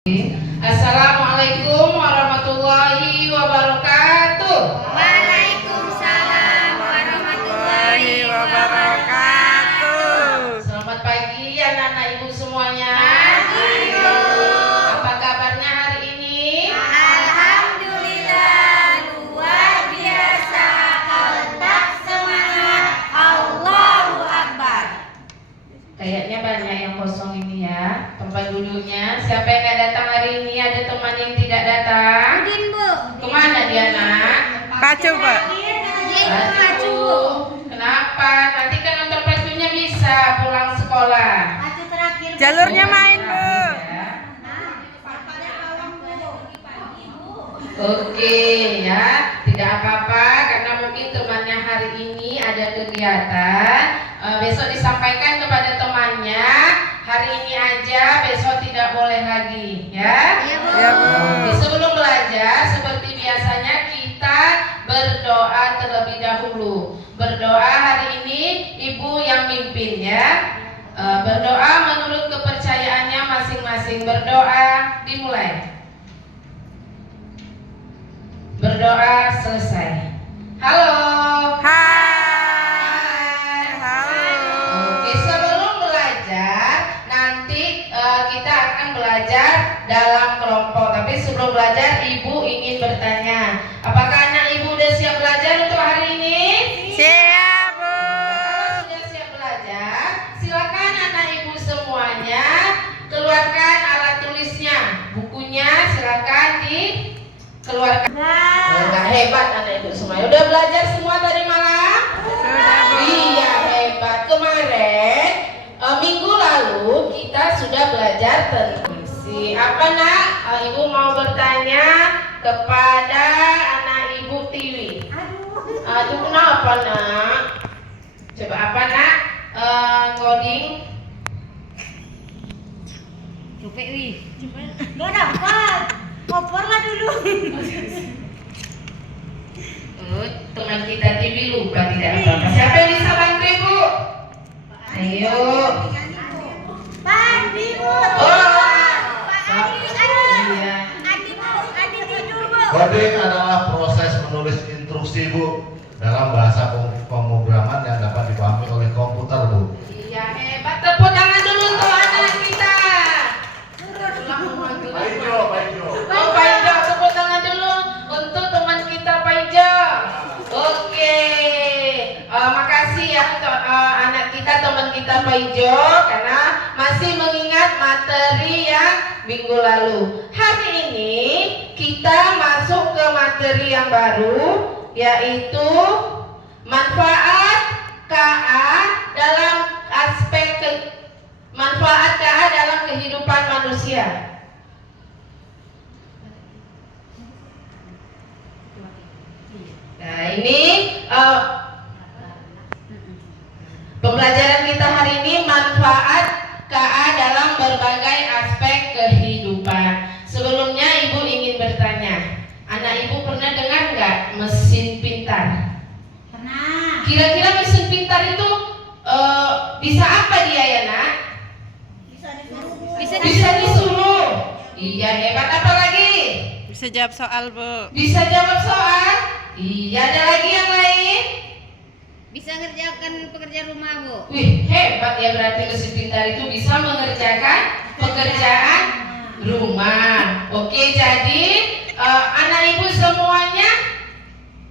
Assalamualaikum warahmatullahi wabarakatuh. Waalaikumsalam warahmatullahi wabarakatuh. Selamat pagi anak-anak ibu semuanya. Pagi, Bu. Apa kabarnya hari ini? Alhamdulillah luar biasa. Tetap semangat. Allahu Akbar. Kayaknya banyak yang kosong ini ya tempat duduknya. Siapa yang nggak datang hari ini? Ada teman yang tidak datang? Udin, Bu. Kemana dia nak? Pacu, Pak. Pacu. Kenapa? Nanti kan nonton pacunya bisa pulang sekolah. Pacu terakhir. Jalurnya main, Bu. Ya. Oke ya, tidak apa-apa karena mungkin temannya hari ini ada kegiatan. Besok disampaikan kepada temannya, hari ini aja, besok tidak boleh lagi, ya. Iya, Bu. Ya, Bu. Oke, sebelum belajar, seperti biasanya kita berdoa terlebih dahulu. Berdoa hari ini ibu yang mimpin ya. Berdoa menurut kepercayaannya masing-masing. Berdoa dimulai. Berdoa selesai. Halo. Hai. Halo. Oke, sebelum belajar nanti kita akan belajar dalam kelompok. Tapi sebelum belajar ibu ingin bertanya, apakah anak ibu udah siap belajar untuk hari ini? Siap, Bu. Kalau sudah siap belajar, silakan anak ibu semuanya keluarkan alat tulisnya, bukunya silakan dikeluarkan. Enggak hebat anak ibu semuanya. Udah belajar semua tadi malam? Sudah, Bu. Iya hebat. Kemarin minggu lalu kita sudah belajar tentang apa nak? Ibu mau bertanya kepada anak ibu Tiwi. Aduh kenapa nak? Coba apa nak? Coding. Coba, wih. Gak dapat. Kompor lah dulu. Teman kita Tiwi lupa tidak apa-apa. Siapa yang bisa bantu ibu? Ayo. Pak, Bu. Oh. Iya. Adi tidur, Bu. Coding adalah proses menulis instruksi, Bu, dalam bahasa pemrograman yang dapat dipahami oleh komputer, Bu. Iya hebat. Tepuk tangan dulu untuk anak kita. Pak Ijo. Oh, Pak Ijo, tepuk tangan dulu untuk teman kita Pak Ijo. Oke, makasih ya untuk anak kita, teman kita Pak Ijo, karena masih mengingat materi yang minggu lalu. Hari ini kita masuk ke materi yang baru, yaitu manfaat KA dalam manfaat KA dalam kehidupan manusia. Nah ini pembelajaran kita hari ini manfaat KA dalam berbagai aspek kehidupan. Sebelumnya ibu ingin bertanya, anak ibu pernah dengar nggak mesin pintar? Pernah. Kira-kira mesin pintar itu bisa apa dia ya nak? Bisa disuruh. Iya hebat. Apa lagi? Bisa jawab soal, Bu. Bisa jawab soal. Iya, ada lagi yang lain? Bisa ngerjakan pekerjaan rumah, Bu. Wih, hebat ya, berarti mesin pintar itu bisa mengerjakan pekerjaan rumah. Oke, jadi anak ibu semuanya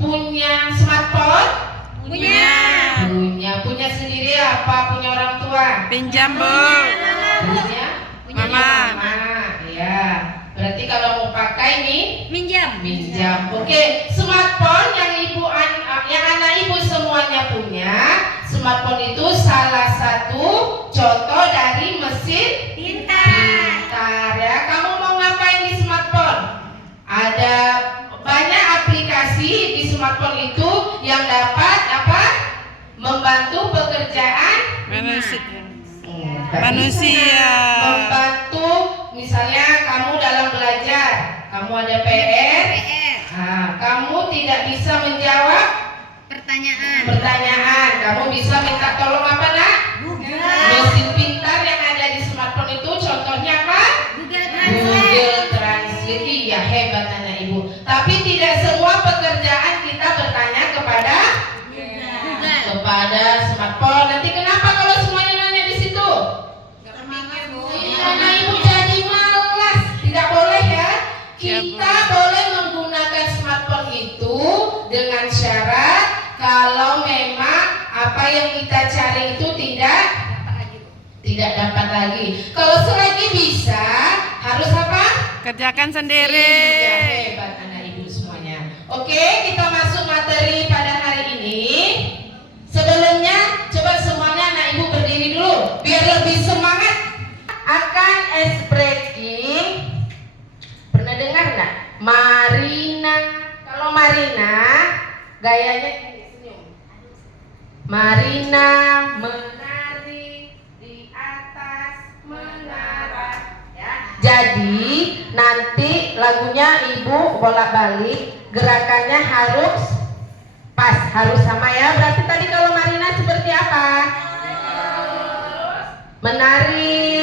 punya smartphone? Punya sendiri apa? Punya orang tua? Pinjam, Bu. Punya Mama. Ya, berarti kalau mau pakai nih Minjam. Oke, smartphone yang yang anak ibu semuanya punya. Smartphone itu salah satu contoh dari mesin pintar ya. Kamu mau ngapain di smartphone? Ada banyak aplikasi di smartphone itu yang dapat membantu pekerjaan Manusia. membantu misalnya kamu dalam belajar, kamu ada PR. Kamu tidak bisa menjawab pertanyaan, kamu bisa minta tolong apa nak? Mesin pintar yang ada di smartphone itu contohnya apa? Google Iya, hebat anak ibu. Tapi tidak semua pekerjaan kita bertanya kepada smartphone. Nanti kenapa kalau semuanya nanya di situ? Anak ibu jadi malas. Tidak boleh ya. Kita boleh menggunakan smartphone itu dengan syarat kalau memang apa yang kita cari itu tidak dapat lagi. Kalau selagi bisa, harus apa? Kerjakan sendiri. Iya, hebat anak ibu semuanya. Oke, kita masuk materi pada hari ini. Sebelumnya, coba semuanya anak ibu berdiri dulu, biar lebih semangat. Akan ice breaking. Pernah dengar nggak? Marina. Kalau Marina, gayanya senyum. Marina menari di atas menara. Ya. Jadi nanti lagunya ibu bolak-balik, gerakannya harus pas, harus sama ya. Berarti tadi kalau Marina seperti apa? Menari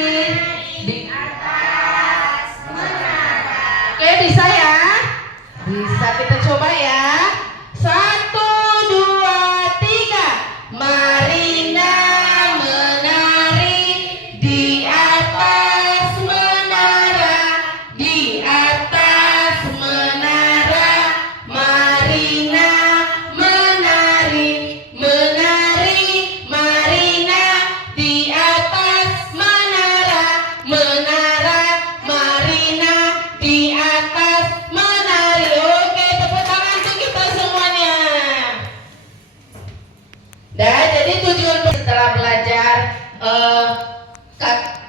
di atas menara. Oke, bisa ya? Bisa, kita coba ya. 1, 2, 3. Marina menari di atas menara, di atas menara. Marina menari, menari. Marina di atas menara, menara. Marina di atas menari. Oke, tepuk tangan untuk kita semuanya. Dah, jadi tujuan setelah belajar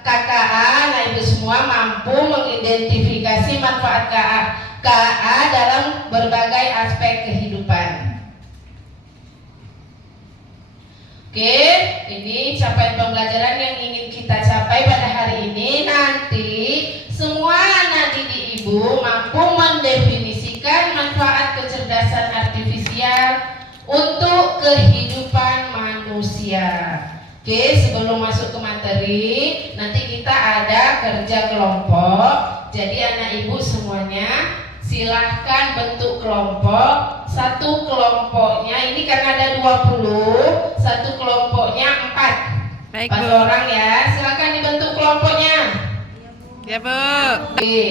KKA, nah ibu semua mampu mengidentifikasi manfaat KA dalam berbagai aspek kehidupan. Oke, ini capaian pembelajaran yang ingin kita capai pada hari ini. Nanti semua anak didik ibu mampu mendefinisikan manfaat kecerdasan artifisial untuk kehidupan manusia. Oke, sebelum masuk ke materi, nanti kita ada kerja kelompok. Jadi anak ibu semuanya silahkan bentuk kelompok. Satu kelompoknya ini karena ada 20, satu kelompoknya 4. Baik, 4 Bu. orang ya. Silahkan dibentuk kelompoknya. Ya, Bu. Oke.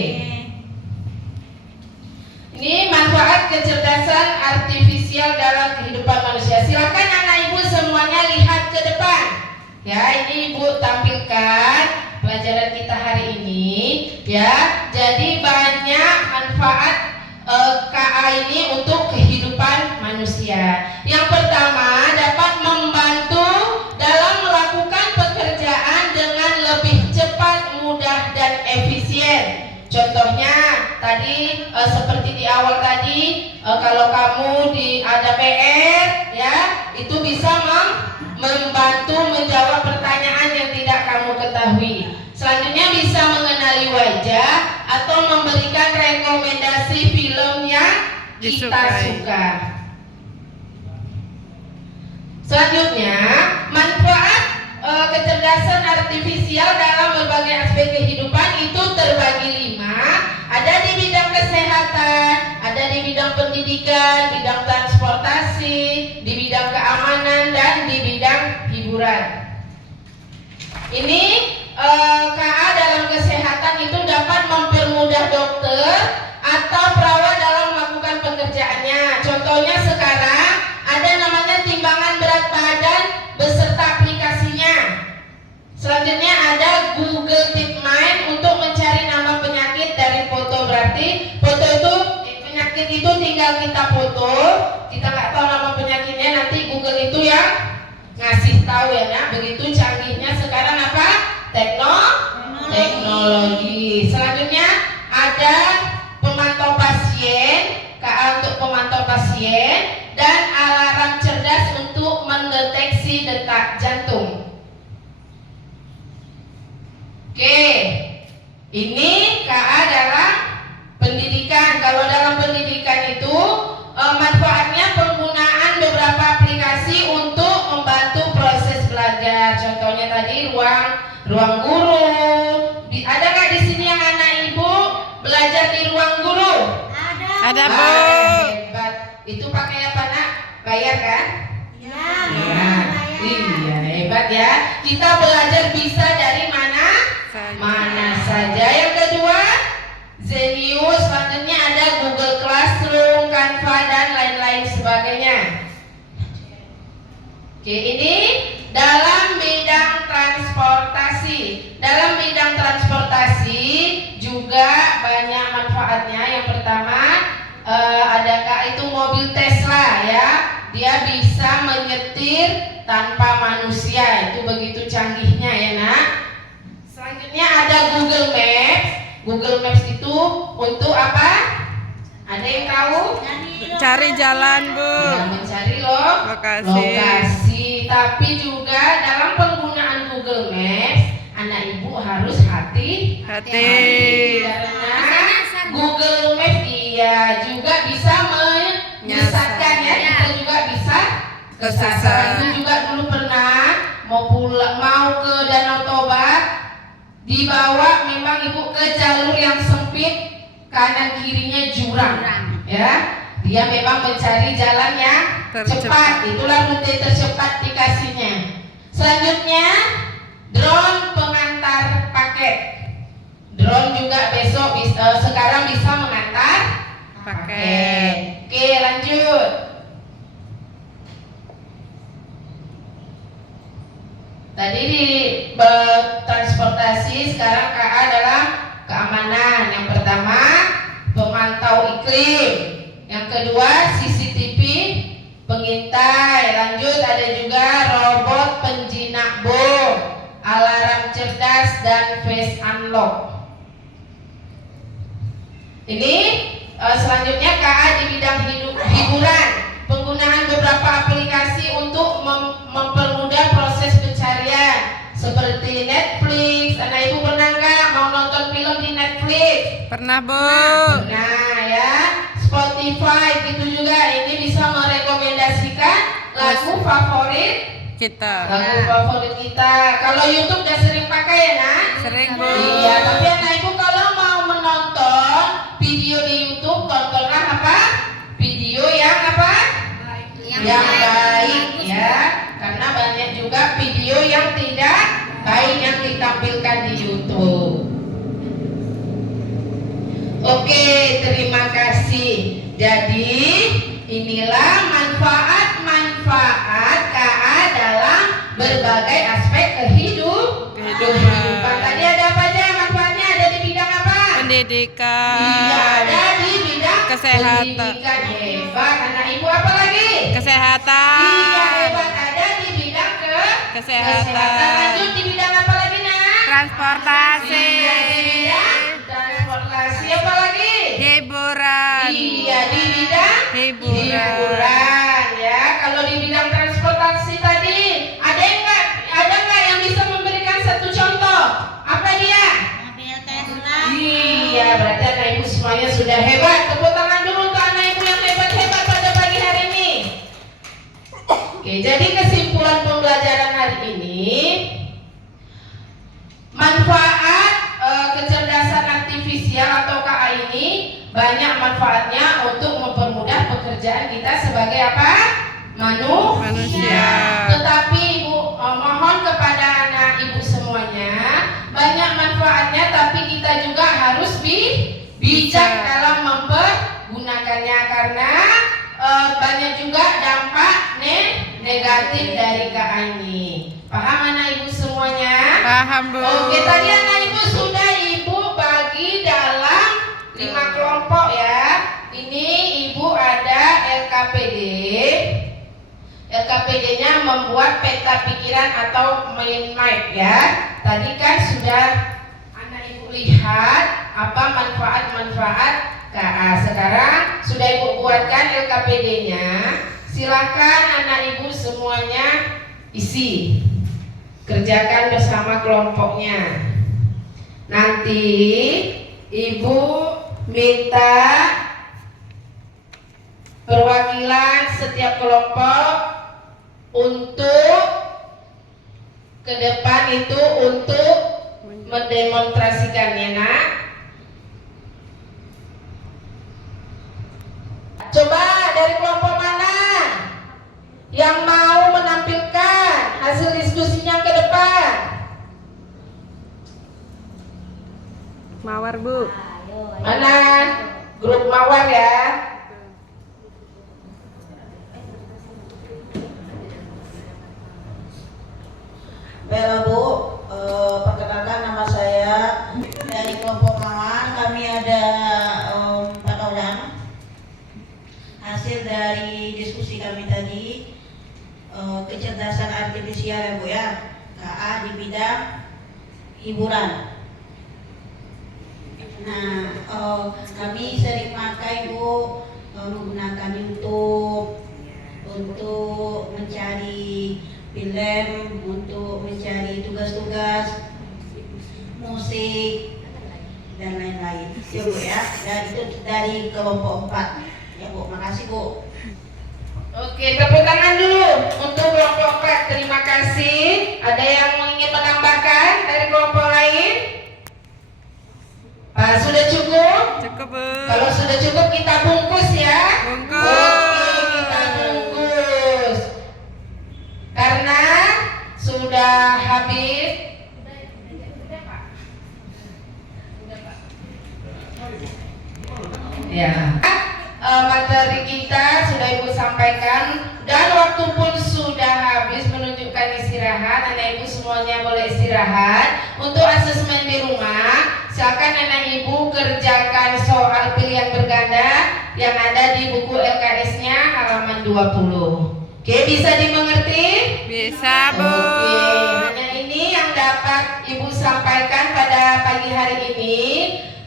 Ini manfaat kecerdasan artifisial dalam kehidupan manusia. Silakan anak ibu semuanya lihat ke depan. Ya, ini ibu tampilkan pelajaran kita hari ini. Ya, jadi banyak manfaat KA ini untuk kehidupan manusia. Yang pertama, dapat membantu dalam melakukan pekerjaan dengan lebih cepat, mudah, dan efisien. Contohnya tadi seperti di awal tadi, kalau kamu ada PR ya, itu bisa membantu menjawab pertanyaan yang tidak kamu ketahui. Selanjutnya bisa mengenali wajah atau memberikan rekomendasi film yang kita Disukai. suka. Selanjutnya, manfaat kecerdasan artifisial dalam berbagai aspek kehidupan itu terbagi 5. Ada di bidang kesehatan, ada di bidang pendidikan, bidang transportasi, di bidang keamanan, dan di bidang hiburan. Ini KA dalam kesehatan itu dapat mempermudah dokter atau perawat dalam melakukan pekerjaannya. Contohnya sekarang ada namanya timbangan berat badan beserta aplikasinya. Selanjutnya ada Google DeepMind untuk mencari nama penyakit dari foto. Berarti foto itu penyakit itu tinggal kita foto, kita nggak tahu nama penyakitnya, nanti Google itu yang ngasih tahu ya. Nah, begitu canggihnya sekarang apa? Teknologi. Selanjutnya ada pemantau pasien, KA untuk pemantau pasien, dan alarm cerdas untuk mendeteksi detak jantung. Oke, ini KA dalam pendidikan. Kalau dalam pendidikan itu manfaatnya penggunaan beberapa aplikasi untuk membantu proses belajar. Contohnya tadi ruang guru. Ada nggak di sini yang anak ibu belajar di ruang guru? Ada, Bu. Wah, hebat. Itu pakai apa, Nak? Bayar kan? Ya. Iya, hebat ya. Kita belajar bisa dari mana? Mana saja. Yang kedua, Zenius, selanjutnya ada Google Classroom, Canva, dan lain-lain sebagainya. Oke, ini dalam bidang transportasi. Dalam bidang transportasi juga banyak manfaatnya. Yang pertama, adakah itu mobil Tesla ya? Dia bisa menyetir tanpa manusia. Itu begitu canggihnya ya, Nak. Selanjutnya ada Google Maps. Google Maps itu untuk apa? Ada yang tahu? Cari jalan, Bu. Ya, mencari lokasi. Tapi juga dalam penggunaan Google Maps, anak ibu harus hati. Karena Google Maps dia juga bisa menyesatkan ya. Kita juga bisa kesasar. Itu juga dulu pernah mau ke Danau Toba, dibawa memang ibu ke jalur yang sempit, kanan kirinya jurang ya. Dia memang mencari jalan yang cepat. Itulah rute tercepat dikasihnya. Selanjutnya drone pengantar paket. Drone juga sekarang bisa mengantar paket. Oke, lanjut. Tadi di transportasi, sekarang KA adalah keamanan. Yang pertama, pemantau iklim. Yang kedua, CCTV pengintai. Lanjut, ada juga robot penjinak bom, alarm cerdas, dan face unlock. Ini selanjutnya KA di bidang hiburan. Penggunaan beberapa aplikasi untuk mempermudah proses pencarian seperti Netflix. Anak ibu pernah nggak mau nonton film di Netflix? Pernah, Bu. Nah ya, Spotify gitu juga. Ini bisa merekomendasikan lagu favorit Kita. Kalau YouTube udah sering pakai ya, Nak? Sering, Bu. Iya, tapi anak ibu kalau mau menonton video di YouTube, tontonlah apa? Video yang apa? Yang baik ya. Karena banyak juga video yang tidak baik yang ditampilkan di YouTube. Oke, terima kasih. Jadi inilah manfaat-manfaat KA dalam berbagai aspek kehidupan. Tadi ada apa aja manfaatnya? Ada di bidang apa? Pendidikan. Iya, ada di bidang Kesehatan. pendidikan. Hebat. Anak ibu apa lagi? Kesehatan. Iya, hebat. Ada di bidang kesehatan. Lanjut di bidang apa lagi, Nak? Transportasi. Iya, di bidang transportasi. Apa lagi? Hiburan. Iya, di bidang Hiburan. ya. Kalau di bidang transportasi tadi ada nggak yang bisa memberikan satu contoh? Apa dia? Mobil Tesla. Iya, berarti anak ibu semuanya sudah hebat. Tepuk tangan dulu untuk anak ibu yang hebat-hebat pada pagi hari ini. Oke, jadi kesimpulan pembelajaran hari ini, manfaat kecerdasan artifisial atau KA ini banyak manfaatnya untuk mempermudah pekerjaan kita sebagai apa? Manusia. Tetapi ibu mohon kepada anak ibu semuanya, banyak manfaatnya, tapi kita juga harus bijak dalam mempergunakannya karena banyak juga dampak negatif dari KA ini. Paham anak ibu semuanya? Paham, Bu. Oke, tadi anak ibu sudah ibu bagi dalam 5 kelompok ya. Ini ibu ada LKPD. LKPD-nya membuat peta pikiran atau mind map ya. Tadi kan sudah anak ibu lihat apa manfaat-manfaat KA. Sekarang sudah ibu buatkan LKPD-nya. Silakan anak ibu semuanya isi. Kerjakan bersama kelompoknya. Nanti ibu minta perwakilan setiap kelompok untuk ke depan itu untuk mendemonstrasikannya, Nak. Mawar, Bu. Ayo. Mana? Grup Mawar ya. Baiklah Bu, perkenalkan nama saya dari kelompok Mawar. Kami ada 4 orang. Hasil dari diskusi kami tadi, kecerdasan artifisial ya Bu ya, KA di bidang hiburan. Nah, kami sering pakai Bu, menggunakan YouTube untuk mencari film, untuk mencari tugas-tugas musik dan lain-lain. Ya Bu ya, dan itu dari kelompok 4. Ya Bu, makasih Bu. Oke, tepuk tangan dulu untuk kelompok 4. Terima kasih. Ada yang ingin menambahkan dari kelompok lain? Sudah cukup? Cukup, Bu. Kalau sudah cukup kita bungkus ya. Bungkus. Oke, kita bungkus. Karena sudah habis. Ya. Materi kita sudah Ibu sampaikan dan waktu pun sudah habis menunjukkan istirahat. Anak Ibu semuanya boleh istirahat. Untuk asesmen di rumah, silakan anak Ibu kerjakan soal pilihan berganda yang ada di buku LKS-nya halaman 20. Oke, bisa dimengerti? Bisa, Bu. Oke, hanya ini yang dapat Ibu sampaikan pada pagi hari ini.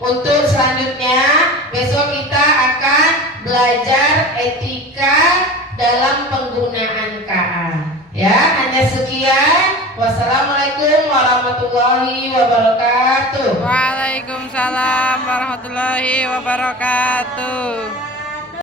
Untuk selanjutnya, besok kita akan belajar etika dalam penggunaan KA. Ya, hanya sekian. Wassalamualaikum warahmatullahi wabarakatuh. Waalaikumsalam warahmatullahi wabarakatuh.